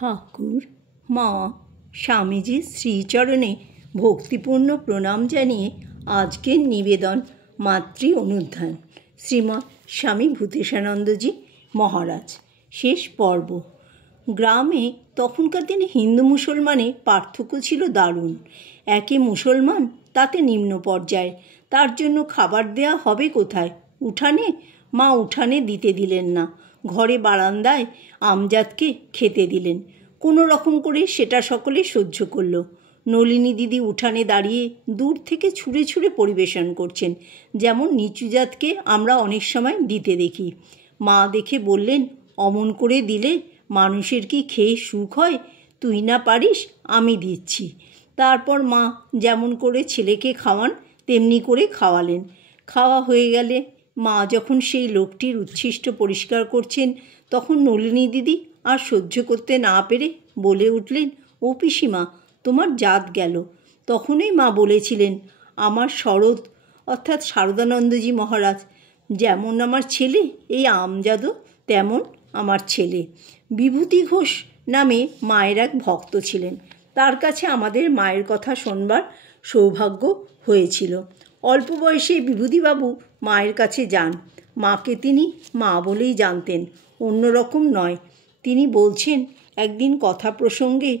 ঠাকুর মা স্বামীজির শ্রীচরণে ভক্তিপূর্ণ প্রণাম জানিয়ে আজকের নিবেদন মাতৃ অনুধ্যান শ্রীমৎ স্বামী ভূতেশানন্দজি মহারাজ। শেষ পর্ব। গ্রামে তখনকার দিনে হিন্দু মুসলমানে পার্থক্য ছিল দারুণ। একে মুসলমান, তাতে নিম্ন পর্যায়ে, তার জন্য খাবার দেয়া হবে কোথায়? উঠানে? মা উঠানে দিতে দিলেন না, ঘরে বারান্দায় আমজাদকে খেতে দিলেন। কোনো রকম করে সেটা সকলে সহ্য করল। নলিনী দিদি উঠানে দাঁড়িয়ে দূর থেকে ছুঁড়ে ছুঁড়ে পরিবেশন করছেন, যেমন নিচু জাতকে আমরা অনেক সময় দিতে দেখি। মা দেখে বললেন, অমন করে দিলে মানুষের কি খেয়ে সুখ হয়? তুই না পারিস, আমি দিচ্ছি। তারপর মা যেমন করে ছেলেকে খাওয়ান তেমনি করে খাওয়ালেন। খাওয়া হয়ে গেলে মা যখন সেই লোকটির উচ্ছিষ্ট পরিষ্কার করছেন, তখন নলিনী দিদি আর সহ্য করতে না পেরে বলে উঠলেন, ও পিসিমা, তোমার জাত গেল। তখনই মা বলেছিলেন, আমার শরৎ অর্থাৎ শারদানন্দজি মহারাজ যেমন আমার ছেলে, এই আমজাদও তেমন আমার ছেলে। বিভূতি ঘোষ নামে মায়ের এক ভক্ত ছিলেন। তার কাছে আমাদের মায়ের কথা শোনবার সৌভাগ্য হয়েছিল। অল্প বয়সে বিভূতিবাবু মায়ের কাছে যান। মাকে তিনি মা বলেই জানতেন, অন্যরকম নয়। তিনি বলছেন, একদিন কথা প্রসঙ্গে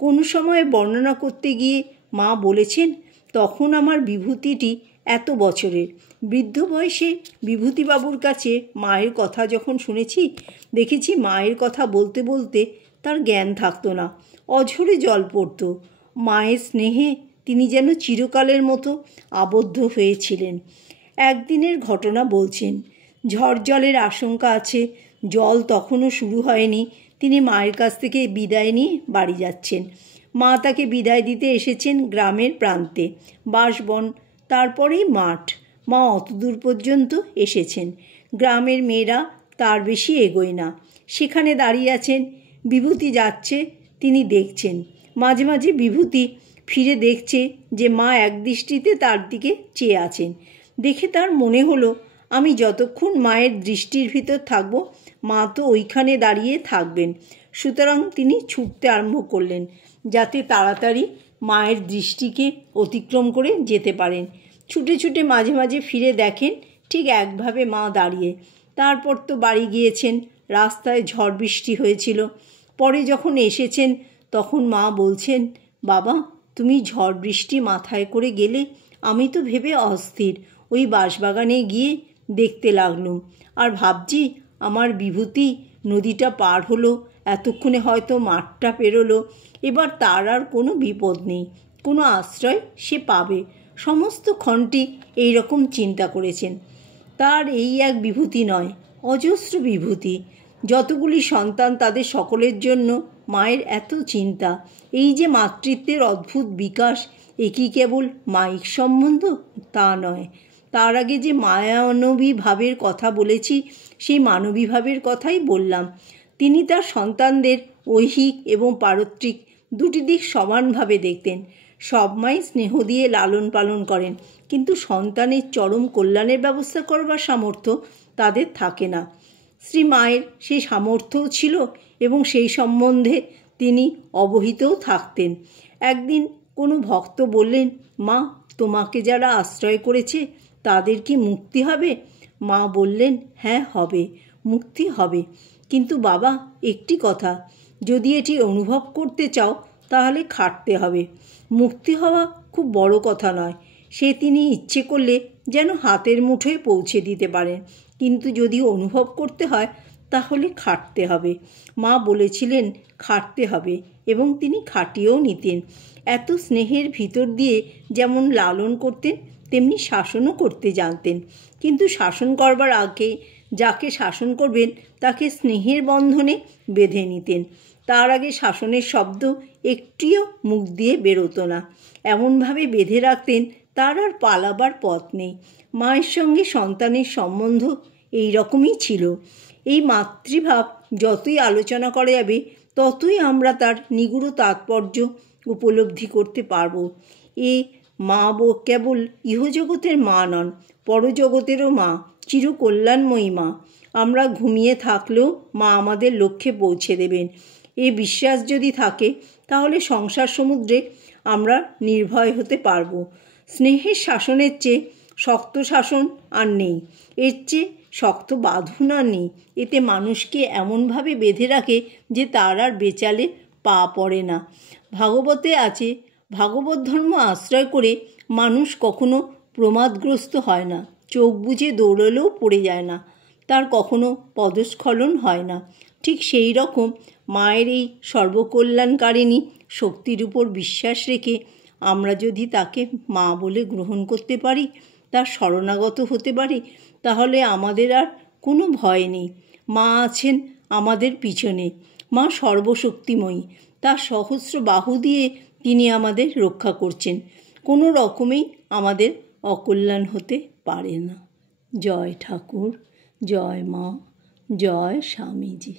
কোনো সময়ে বর্ণনা করতে গিয়ে মা বলেছেন, তখন আমার বিভূতিটি এত বছরের। বৃদ্ধ বয়সে বিভূতিবাবুর কাছে মায়ের কথা যখন শুনেছি, দেখেছি মায়ের কথা বলতে বলতে তার জ্ঞান থাকতো না, অঝরে জল পড়ত। মায়ের স্নেহে তিনি যেন চিরকালের মতো আবদ্ধ হয়েছিলেন। একদিনের ঘটনা বলছেন, ঝড় জলের আশঙ্কা আছে, জল তখনও শুরু হয়নি। তিনি মায়ের কাছ থেকে বিদায় নিয়ে বাড়ি যাচ্ছেন। মা তাকে বিদায় দিতে এসেছেন গ্রামের প্রান্তে, বাঁশবন, তারপরেই মাঠ। মা অতদূর পর্যন্ত এসেছেন। গ্রামের মেয়েরা তার বেশি এগোয় না, সেখানে দাঁড়িয়ে আছেন। বিভূতি যাচ্ছে, তিনি দেখছেন। মাঝে মাঝে বিভূতি ফিরে দেখছে যে মা একদৃষ্টিতে তার দিকে চেয়ে আছেন। দেখে তার মনে হলো, আমি যতক্ষণ মায়ের দৃষ্টির ভিতর থাকব, মা তো ওইখানে দাঁড়িয়ে থাকবেন। সুতরাং তিনি ছুটতে আরম্ভ করলেন, যাতে তাড়াতাড়ি মায়ের দৃষ্টিকে অতিক্রম করে যেতে পারেন। ছুটে ছুটে মাঝে মাঝে ফিরে দেখেন ঠিক একভাবে মা দাঁড়িয়ে। তারপর তো বাড়ি গিয়েছেন। রাস্তায় ঝড় বৃষ্টি হয়েছিল। পরে যখন এসেছেন তখন মা বলছেন, বাবা, তুমি ঝড় বৃষ্টি মাথায় করে গেলে, আমি তো ভেবে অস্থির। ওই বাঁশবাগানে গিয়ে দেখতে লাগলুম, আর ভাবছি আমার বিভূতি নদীটা পার হলো, এতক্ষণে হয়তো মাঠটা পেরোলো। এবার তার আর কোনো বিপদ নেই, কোনো আশ্রয় সে পাবে। সমস্ত ক্ষণটি এই রকম চিন্তা করেছেন। তার এই এক বিভূতি নয়, অজস্র বিভূতি। যতগুলি সন্তান, তাদের সকলের জন্য মায়ের এত চিন্তা। এই যে মাতৃত্বের অদ্ভুত বিকাশ, এ কি কেবল মায়িক সম্বন্ধ? তা নয়। তার আগে যে মায়ানবী ভাবের কথা বলেছি, সেই মানবী ভাবের কথাই বললাম। তিনি তার সন্তানদের ঐহিক এবং পারত্রিক দুটি দিক সমানভাবে দেখতেন। সব মাই স্নেহ দিয়ে লালন পালন করেন, কিন্তু সন্তানের চরম কল্যাণের ব্যবস্থা করবার সামর্থ্য তাদের থাকে না। শ্রী মায়ের সেই সামর্থ্যও ছিল এবং সেই সম্বন্ধে তিনি অবহিতও থাকতেন। একদিন কোনো ভক্ত বললেন, মা, তোমাকে যারা আশ্রয় করেছে তাদের কি মুক্তি হবে? মা বললেন, হ্যাঁ হবে, মুক্তি হবে। কিন্তু বাবা, একটি কথা, যদি এটি অনুভব করতে চাও তাহলে খাটতে হবে। মুক্তি হওয়া খুব বড় কথা নয়, সে তিনি ইচ্ছে করলে যেন হাতের মুঠোয় পৌঁছে দিতে পারেন। কিন্তু যদি অনুভব করতে হয় তাহলে খাটতে হবে। মা বলেছিলেন খাটতে হবে, এবং তিনি খাটিয়েও নিতেন। এত স্নেহের ভিতর দিয়ে যেমন লালন করতেন, তেমনি শাসনও করতে জানতেন। কিন্তু শাসন করবার আগে যাকে শাসন করবেন তাকে স্নেহের বন্ধনে বেঁধে নিতেন। তার আগে শাসনের শব্দ একটিও মুখ দিয়ে বেরোতো না। এমনভাবে বেঁধে রাখতেন তার আর পালাবার পথ নেই। মায়ের সঙ্গে সন্তানের সম্বন্ধ এই রকমই ছিল। এই মাতৃভাব যতই আলোচনা করা যাবে, ততই আমরা তার নিগূঢ় তাৎপর্য উপলব্ধি করতে পারব। এ মা কেবল ইহজগতের মা নন, পরজগতেরও মা, চিরকল্যাণময়ী মা। আমরা ঘুমিয়ে থাকলেও মা আমাদের লক্ষ্যে পৌঁছে দেবেন। এ বিশ্বাস যদি থাকে তাহলে সংসার সমুদ্রে আমরা নির্ভয় হতে পারবো। স্নেহের শাসনের চেয়ে শক্ত শাসন আর নেই, এর চেয়ে শক্ত বাঁধন আর নেই। এতে মানুষকে এমনভাবে বেঁধে রাখে যে তার আর বেচালে পা পড়ে না। ভাগবতে আছে, ভাগবত ধর্ম আশ্রয় করে মানুষ কখনো প্রমাদগ্রস্ত হয় না, চোখ বুজে দৌড়লেও পড়ে যায় না, তার কখনো পদস্খলন হয় না। ঠিক সেই রকম মায়ের এই সর্বকল্যাণকারিণী শক্তির উপর বিশ্বাস রেখে আমরা যদি তাকে মা বলে গ্রহণ করতে পারি, তার শরণাগত হতে পারি, তাহলে আমাদের আর কোনো ভয় নেই। মা আছেন আমাদের পিছনে, মা সর্বশক্তিময়ী, তার সহস্র বাহু দিয়ে তিনি আমাদের রক্ষা করছেন। কোনো রকমেই আমাদের অকল্যাণ হতে পারে না। জয় ঠাকুর, জয় মা, জয় স্বামীজি।